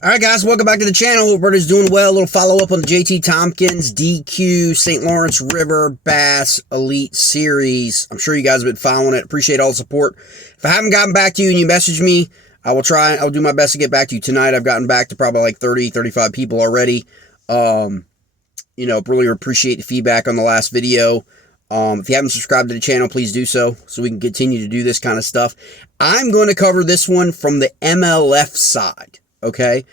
All right, guys, welcome back to the channel. Hope everybody's doing well. A little follow-up on the JT Tomkins DQ St. Lawrence River Bass Elite Series. I'm sure you guys have been following it. Appreciate all the support. If I haven't gotten back to you and you message me, I'll do my best to get back to you tonight. I've gotten back to probably like 30, 35 people already. Really appreciate the feedback on the last video. If you haven't subscribed to the channel, please do so we can continue to do this kind of stuff. I'm going to cover this one from the MLF side. Okay.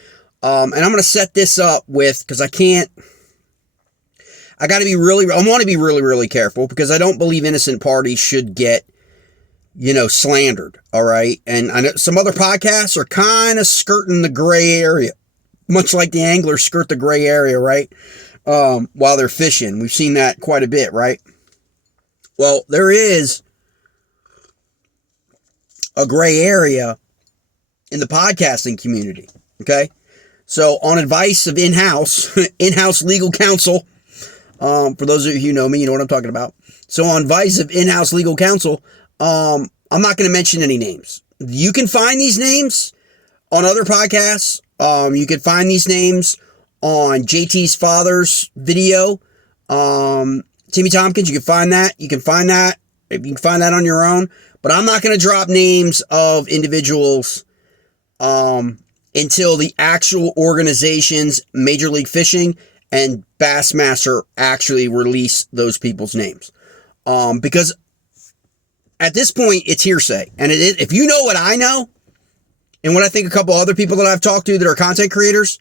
And I'm going to set this up because I want to be really careful because I don't believe innocent parties should get, slandered. All right. And I know some other podcasts are kind of skirting the gray area, much like the anglers skirt the gray area, right? While they're fishing. We've seen that quite a bit, right? Well, there is a gray area in the podcasting community. Okay. So on advice of in-house legal counsel, for those of you who know me, you know what I'm talking about. So on advice of in-house legal counsel, I'm not going to mention any names. You can find these names on other podcasts. You can find these names on JT's father's video. Timmy Thompkins, you can find that. You can find that on your own. But I'm not going to drop names of individuals until the actual organizations, Major League Fishing and Bassmaster, actually release those people's names. Because at this point, it's hearsay. And if you know what I know, and what I think a couple other people that I've talked to that are content creators,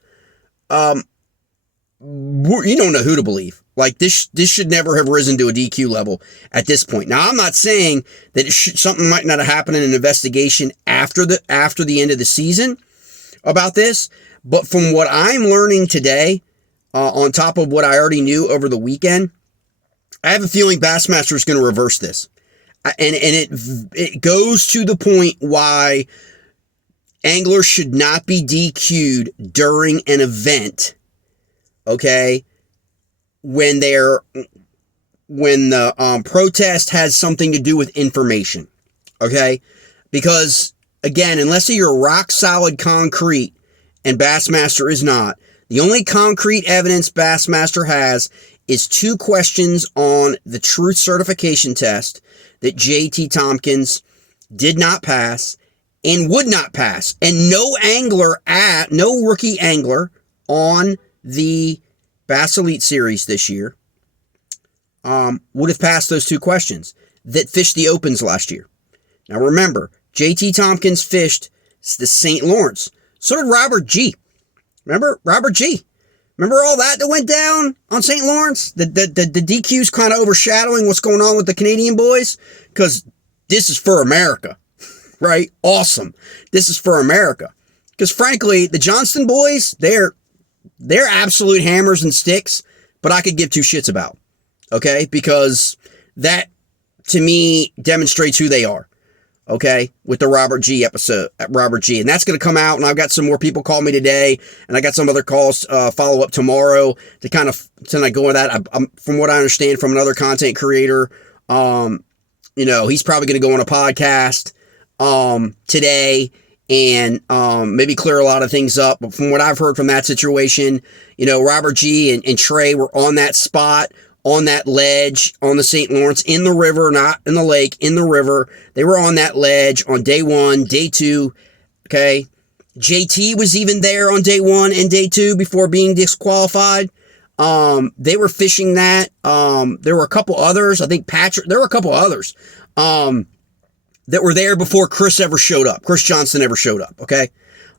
you don't know who to believe. Like this should never have risen to a DQ level at this point. Now, I'm not saying that something might not have happened in an investigation after the end of the season about this, but from what I'm learning today, on top of what I already knew over the weekend, I have a feeling Bassmaster is going to reverse this, and it goes to the point why anglers should not be DQ'd during an event. Okay. When the protest has something to do with information, okay? Because, again, unless you're rock solid concrete, and Bassmaster is not, the only concrete evidence Bassmaster has is 2 questions on the truth certification test that JT Thompkins did not pass and would not pass. And no rookie angler on the Bass Elite Series this year would have passed those 2 questions that fished the Opens last year. Now remember, JT Thompkins fished the St. Lawrence. So did Robert G. Remember Robert G? Remember all that went down on St. Lawrence? The DQ's kind of overshadowing what's going on with the Canadian boys? Because this is for America, right? Awesome. This is for America. Because frankly, the Johnston boys, they're absolute hammers and sticks, but I could give 2 shits about, okay? Because that, to me, demonstrates who they are, okay? With the Robert G episode, Robert G. And that's going to come out, and I've got some more people call me today, and I got some other calls follow up tomorrow to kind of go with that. From what I understand from another content creator, he's probably going to go on a podcast today, and maybe clear a lot of things up. But from what I've heard from that situation, Robert G and Trey were on that spot, on that ledge, on the St. Lawrence, in the river, not in the lake, in the river. They were on that ledge on day 1, day 2, okay? JT was even there on day 1 and day 2 before being disqualified. They were fishing that. There were a couple others. I think there were a couple others. That were there before Chris ever showed up. Chris Johnson ever showed up, okay?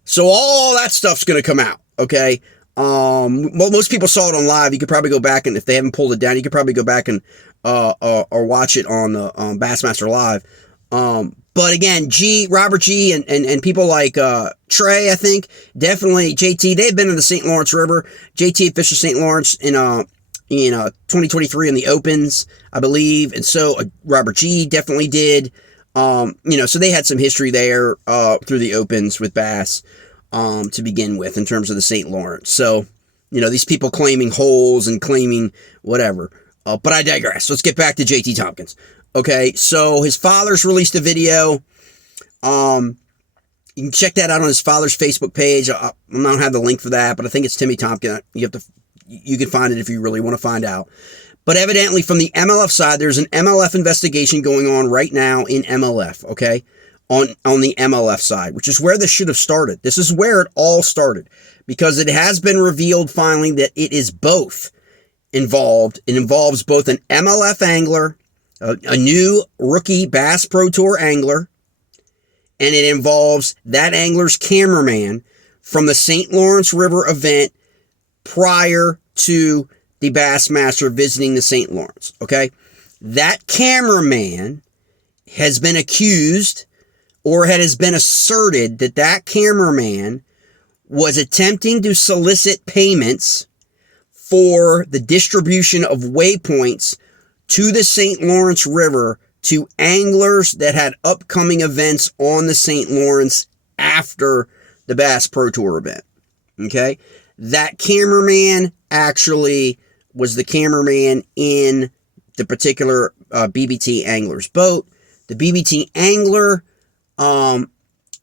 So all that stuff's going to come out, okay? Well, most people saw it on live. You could probably go back, and if they haven't pulled it down, you could probably go back and or watch it on the Bassmaster Live. But again, Robert G and people like Trey, I think, definitely JT, they've been in the St. Lawrence River. JT fished the St. Lawrence in 2023 in the Opens, I believe. And so Robert G definitely did. So they had some history there through the Opens with Bass to begin with in terms of the St. Lawrence. So, these people claiming holes and claiming whatever. But I digress. Let's get back to JT Thompkins. Okay, so his father's released a video You can check that out on his father's Facebook page. I don't have the link for that, but I think it's Timmy Thompkins. You can find it if you really want to find out. But evidently from the MLF side, there's an MLF investigation going on right now in MLF, okay? On the MLF side, which is where this should have started. This is where it all started, because it has been revealed finally that it is both involved. It involves both an MLF angler, a new rookie Bass Pro Tour angler, and it involves that angler's cameraman from the St. Lawrence River event prior to the Bassmaster visiting the St. Lawrence, okay? That cameraman has been accused, or it has been asserted that that cameraman was attempting to solicit payments for the distribution of waypoints to the St. Lawrence River to anglers that had upcoming events on the St. Lawrence after the Bass Pro Tour event, okay? That cameraman actually was the cameraman in the particular BBT angler's boat. The BBT angler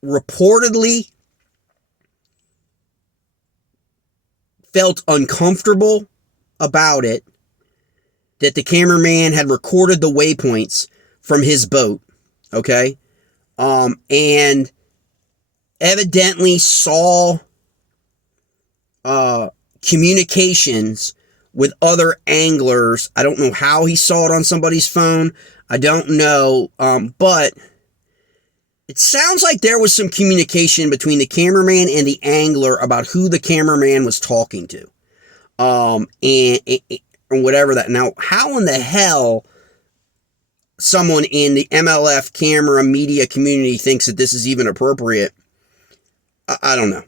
reportedly felt uncomfortable about it, that the cameraman had recorded the waypoints from his boat, okay? And evidently saw communications with other anglers. I don't know how he saw it on somebody's phone. I don't know, but it sounds like there was some communication between the cameraman and the angler about who the cameraman was talking to. And whatever that. Now, how in the hell someone in the MLF camera media community thinks that this is even appropriate, I don't know.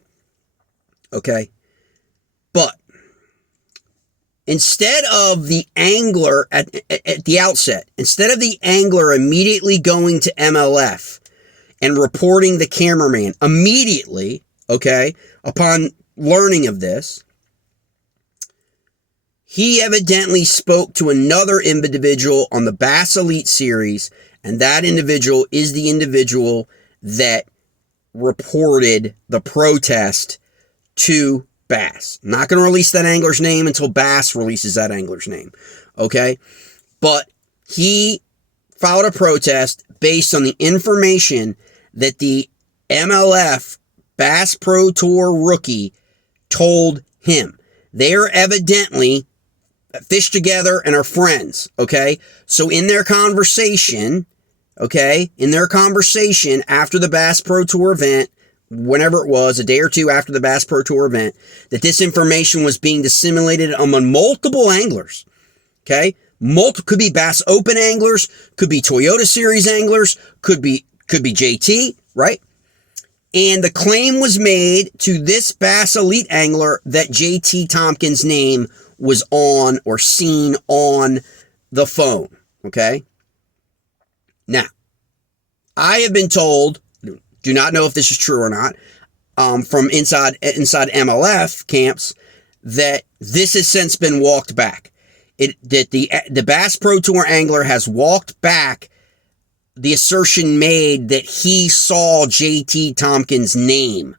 Okay? But instead of the angler at the outset, instead of the angler immediately going to MLF and reporting the cameraman immediately, okay, upon learning of this, he evidently spoke to another individual on the Bass Elite Series, and that individual is the individual that reported the protest to Bass. I'm not going to release that angler's name until Bass releases that angler's name, okay? But he filed a protest based on the information that the MLF Bass Pro Tour rookie told him. They are evidently fish together and are friends, okay? So in their conversation, okay, after the Bass Pro Tour event, whenever it was, a day or two after the Bass Pro Tour event, that this information was being disseminated among multiple anglers, okay? Could be Bass Open anglers, could be Toyota Series anglers, could be JT, right? And the claim was made to this Bass Elite angler that JT Tomkins' name was on or seen on the phone, okay? Now, I have been told, do not know if this is true or not, from inside MLF camps, that this has since been walked back. That the Bass Pro Tour angler has walked back the assertion made that he saw JT Tomkins' name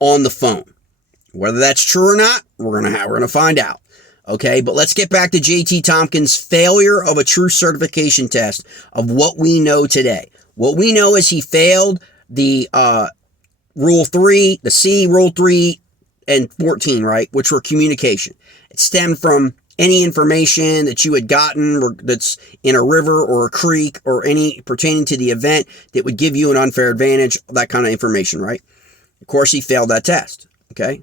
on the phone. Whether that's true or not, we're gonna find out. Okay, but let's get back to JT Tomkins' failure of a true certification test of what we know today. What we know is he failed the Rule 3, the C, Rule 3, and 14, right, which were communication. It stemmed from any information that you had gotten that's in a river or a creek or any pertaining to the event that would give you an unfair advantage, that kind of information, right? Of course, he failed that test, okay?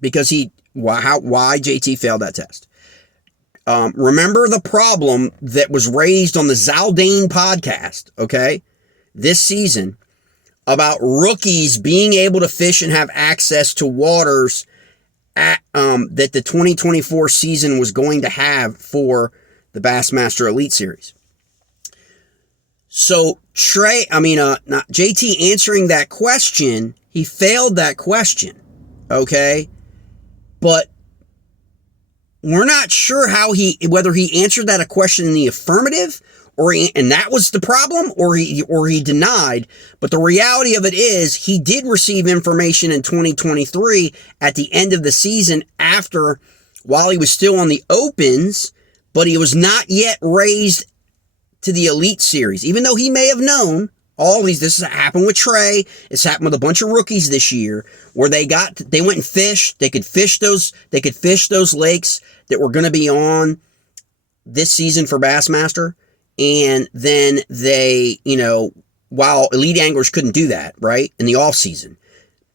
Because why JT failed that test? Remember the problem that was raised on the Zaldane podcast, okay, this season, about rookies being able to fish and have access to waters that the 2024 season was going to have for the Bassmaster Elite Series. So JT answering that question, he failed that question, okay? But we're not sure whether he answered that a question in the affirmative and that was the problem, or he denied. But the reality of it is he did receive information in 2023 at the end of the season while he was still on the Opens, but he was not yet raised to the Elite Series, even though he may have known all these. This has happened with Trey. It's happened with a bunch of rookies this year where they went and fished. They could fish those lakes that were going to be on this season for Bassmaster. And then they, while elite anglers couldn't do that, right, in the off season,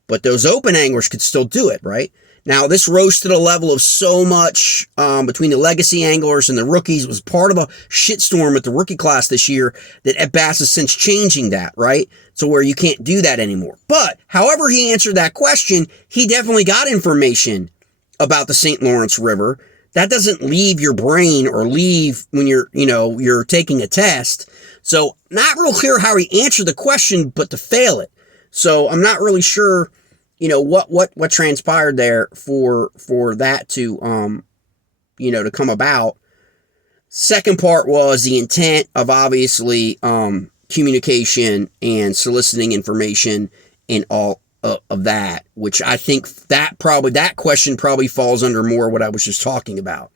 but those open anglers could still do it, right? Now, this rose to the level of so much between the legacy anglers and the rookies. It was part of a shitstorm with the rookie class this year that Bass is since changing that, right? So where you can't do that anymore. But however he answered that question, he definitely got information about the St. Lawrence River. That doesn't leave your brain or leave when you're taking a test. So not real clear how he answered the question, but to fail it. So I'm not really sure, what transpired there for that to, to come about. Second part was the intent of obviously, communication and soliciting information and all of that, which I think that question probably falls under more what I was just talking about.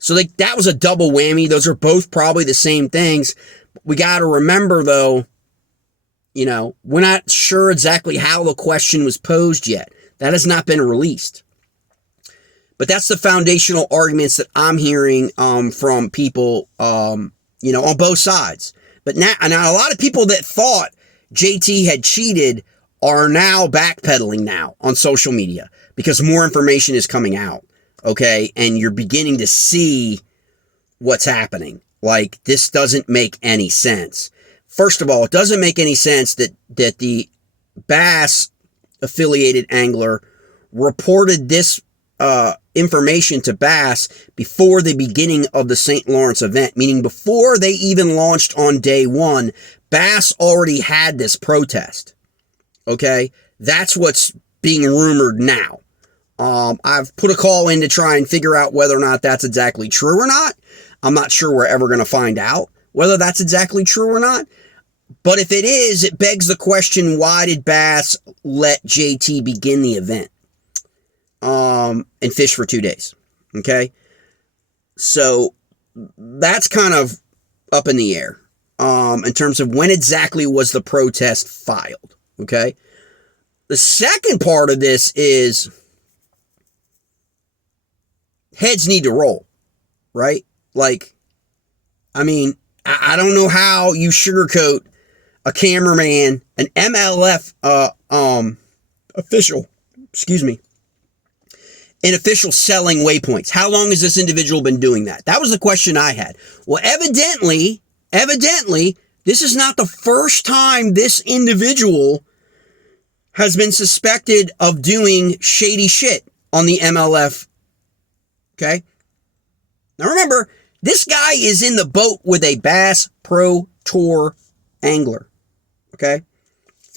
So that was a double whammy. Those are both probably the same things. We got to remember though, we're not sure exactly how the question was posed yet. That has not been released. But that's the foundational arguments that I'm hearing from people, on both sides. But now a lot of people that thought JT had cheated are now backpedaling now on social media because more information is coming out. Okay. And you're beginning to see what's happening. Like, this doesn't make any sense. First of all, it doesn't make any sense that the Bass affiliated angler reported this information to Bass before the beginning of the St. Lawrence event, meaning before they even launched on day one. Bass already had this protest. Okay, that's what's being rumored now. I've put a call in to try and figure out whether or not that's exactly true or not. I'm not sure we're ever going to find out whether that's exactly true or not. But if it is, it begs the question, why did Bass let JT begin the event and fish for 2 days? Okay, so that's kind of up in the air in terms of when exactly was the protest filed. Okay. The second part of this is heads need to roll, right? Like, I mean, I don't know how you sugarcoat a cameraman, an MLF official, an official selling waypoints. How long has this individual been doing that? That was the question I had. Well, evidently, this is not the first time this individual has been suspected of doing shady shit on the MLF. Okay? Now remember, this guy is in the boat with a Bass Pro Tour angler. Okay?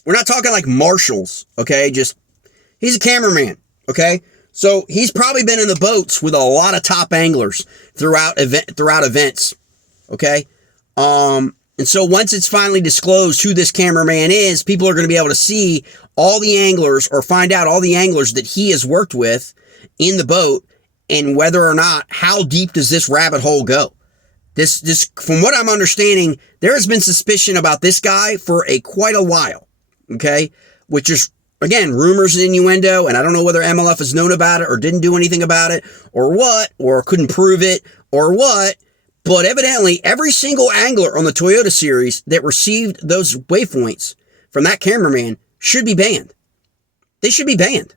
We're not talking like marshals. Okay? He's a cameraman. Okay? So he's probably been in the boats with a lot of top anglers throughout events. Okay? And so once it's finally disclosed who this cameraman is, people are going to be able to see all the anglers or find out all the anglers that he has worked with in the boat and whether or not, how deep does this rabbit hole go? This, from what I'm understanding, there has been suspicion about this guy for quite a while. Okay. Which is, again, rumors and innuendo. And I don't know whether MLF has known about it or didn't do anything about it or what, or couldn't prove it or what. But evidently, every single angler on the Toyota series that received those waypoints from that cameraman should be banned. They should be banned.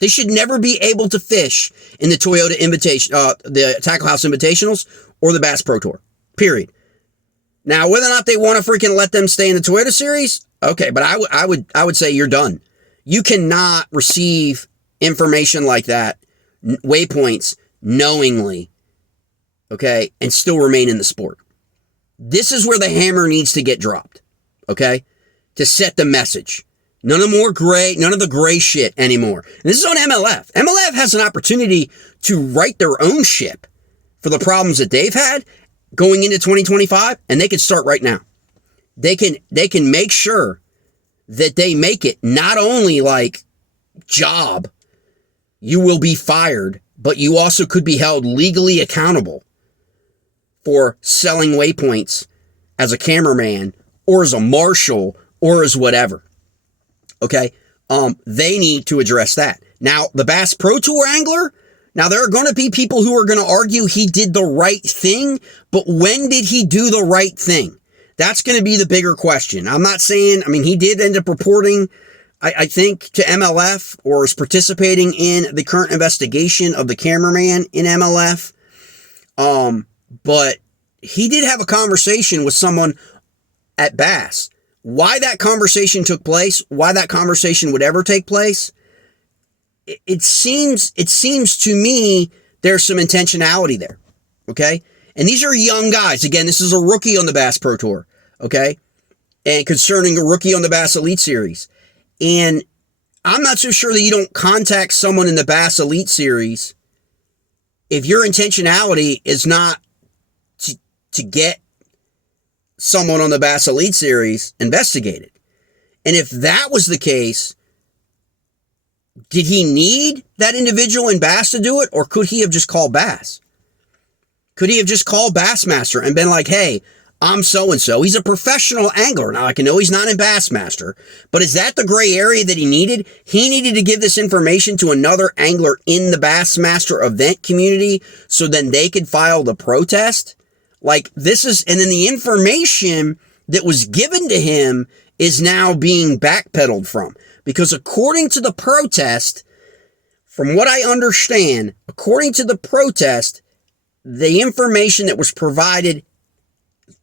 They should never be able to fish in the Toyota invitation, the Tackle House Invitationals or the Bass Pro Tour. Period. Now, whether or not they want to freaking let them stay in the Toyota series, okay, but I would say you're done. You cannot receive information like that, waypoints, knowingly. Okay, and still remain in the sport. This is where the hammer needs to get dropped, okay, to set the message. None of the gray shit anymore. And this is on MLF. MLF has an opportunity to right their own ship for the problems that they've had, going into 2025, and they can start right now. They can make sure that they make it not only like job, you will be fired, but you also could be held legally accountable for selling waypoints as a cameraman or as a marshal or as whatever. Okay? They need to address that. Now, the Bass Pro Tour angler, now there are going to be people who are going to argue he did the right thing, but when did he do the right thing? That's going to be the bigger question. I'm not saying, I mean, he did end up reporting, I think, to MLF, or is participating in the current investigation of the cameraman in MLF. But he did have a conversation with someone at Bass. Why that conversation took place, why that conversation would ever take place, it seems to me there's some intentionality there, okay? And these are young guys. Again, this is a rookie on the Bass Pro Tour, okay? And concerning a rookie on the Bass Elite Series. And I'm not so sure that you don't contact someone in the Bass Elite Series if your intentionality is not to get someone on the Bass Elite Series investigated. And if that was the case, did he need that individual in Bass to do it, or could he have just called Bass? Could he have just called Bassmaster and been like, hey, I'm so-and-so. He's a professional angler. Now, I can know he's not in Bassmaster, but is that the gray area that he needed? He needed to give this information to another angler in the Bassmaster event community so then they could file the protest? Like, this is, and then the information that was given to him is now being backpedaled from. Because according to the protest, from what I understand, according to the protest, the information that was provided,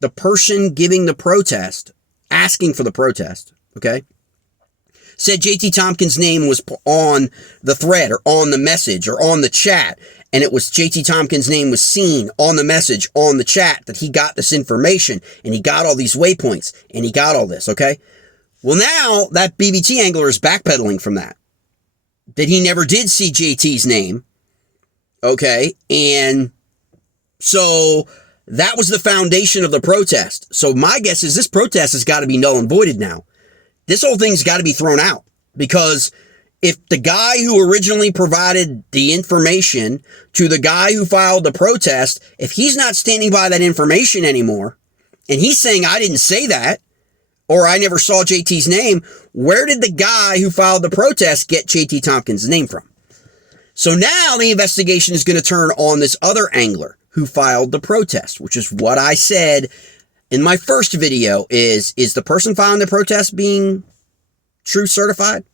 the person giving the protest, asking for the protest, okay, said JT Tomkins' name was on the thread or on the message or on the chat. And it was JT Tomkins' name was seen on the message, on the chat, that he got this information and he got all these waypoints and he got all this, okay? Well, now that BBT angler is backpedaling from that he never did see JT's name, okay? And so that was the foundation of the protest. So my guess is this protest has got to be null and voided now. This whole thing's got to be thrown out, because if the guy who originally provided the information to the guy who filed the protest, if he's not standing by that information anymore, and he's saying, I didn't say that, or I never saw JT's name, where did the guy who filed the protest get JT Tompkins' name from? So now the investigation is going to turn on this other angler who filed the protest, which is what I said in my first video, is the person filing the protest being true certified?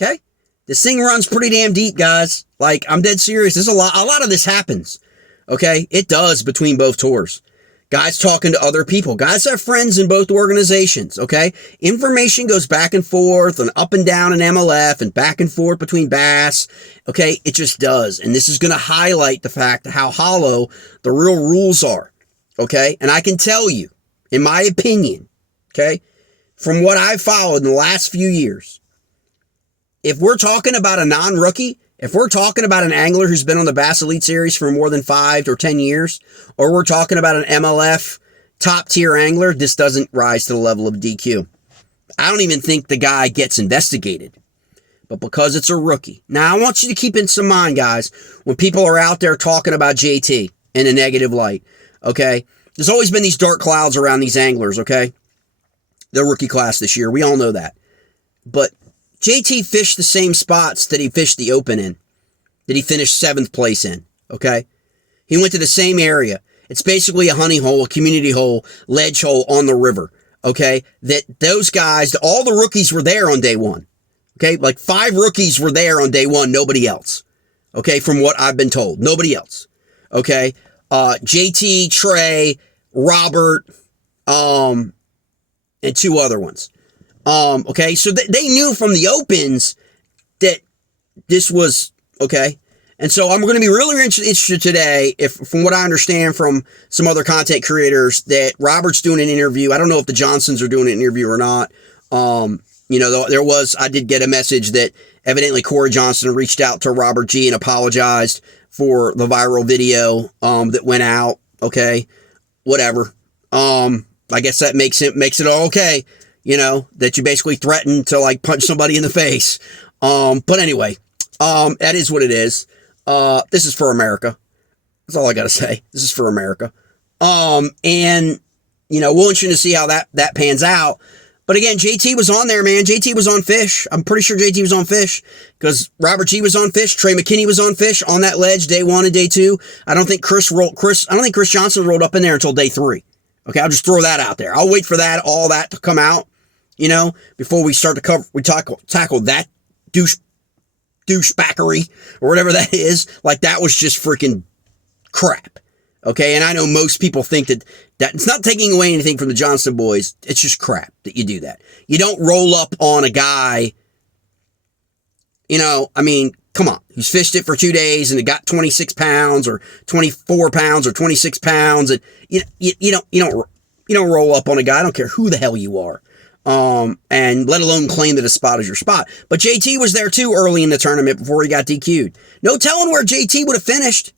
Okay? This thing runs pretty damn deep, guys. Like, I'm dead serious. There's a lot of this happens. Okay? It does between both tours. Guys talking to other people. Guys have friends in both organizations, okay? Information goes back and forth and up and down in MLF and back and forth between Bass. Okay? It just does. And this is going to highlight the fact of how hollow the real rules are. Okay? And I can tell you, in my opinion, okay, from what I've followed in the last few years, if we're talking about a non-rookie, if we're talking about an angler who's been on the Bass Elite Series for more than 5 or 10 years, or we're talking about an MLF top-tier angler, this doesn't rise to the level of DQ. I don't even think the guy gets investigated. But because it's a rookie. Now, I want you to keep in some mind, guys, when people are out there talking about JT in a negative light, okay? There's always been these dark clouds around these anglers, okay? The rookie class this year. We all know that. But JT fished the same spots that he fished the Open in, that he finished 7th place in, okay? He went to the same area. It's basically a honey hole, a community hole, ledge hole on the river, okay? That those guys, all the rookies were there on day one, okay? Like 5 rookies were there on day one, nobody else, okay? From what I've been told, nobody else, okay? JT, Trey, Robert, and 2 other ones. Okay, so they knew from the Opens that this was, okay, and so I'm going to be really interested today, if from what I understand from some other content creators, that Robert's doing an interview. I don't know if the Johnsons are doing an interview or not. You know, I did get a message that evidently Corey Johnson reached out to Robert G and apologized for the viral video that went out Okay, whatever. I guess that makes it all okay. That you basically threatened to like punch somebody in the face. But anyway, that is what it is. This is for America. That's all I gotta say. This is for America. And we'll interesting to see how that pans out. But again, JT was on there, man. JT was on Fish. I'm pretty sure JT was on Fish because Robert G was on Fish. Trey McKinney was on Fish on that ledge day 1 and day 2. I don't think Chris Johnson rolled up in there until day 3. Okay, I'll just throw that out there. I'll wait for all that to come out, before we start to tackle that douchebaggery or whatever that is. Like, that was just freaking crap. Okay, and I know most people think that it's not taking away anything from the Johnston boys. It's just crap that you do that. You don't roll up on a guy, come on. Who's fished it for 2 days and it got 26 pounds or 24 pounds or 26 pounds. And you don't roll up on a guy. I don't care who the hell you are. And let alone claim that a spot is your spot. But JT was there too early in the tournament before he got DQ'd. No telling where JT would have finished.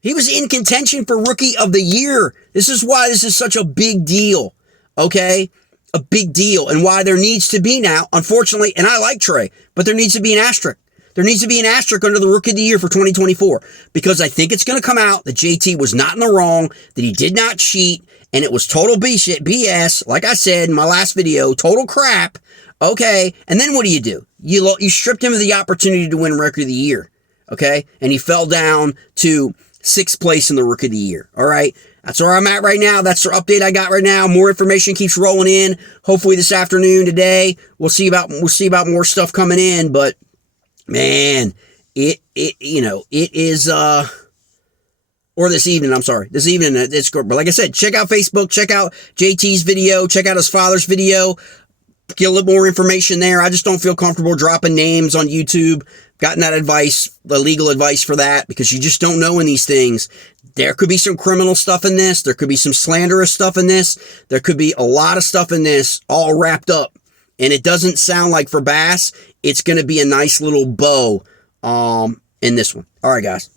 He was in contention for Rookie of the Year. This is why this is such a big deal. Okay? A big deal. And why there needs to be now, unfortunately, and I like Trey, but there needs to be an asterisk. There needs to be an asterisk under the Rookie of the Year for 2024. Because I think it's going to come out that JT was not in the wrong, that he did not cheat, and it was total BS. Like I said in my last video, total crap. Okay? And then what do? You stripped him of the opportunity to win Rookie of the Year. Okay? And he fell down to 6th place in the Rookie of the Year. All right. That's where I'm at right now. That's the update I got right now. More information keeps rolling in. Hopefully this afternoon, today, we'll see about more stuff coming in. But man, it is, or this evening, I'm sorry. This evening, it's good. But like I said, check out Facebook, check out JT's video, check out his father's video. Get a little more information there. I just don't feel comfortable dropping names on YouTube. Gotten that advice, the legal advice for that, because you just don't know in these things. There could be some criminal stuff in this. There could be some slanderous stuff in this. There could be a lot of stuff in this all wrapped up. And it doesn't sound like for Bass, it's going to be a nice little bow in this one. All right, guys.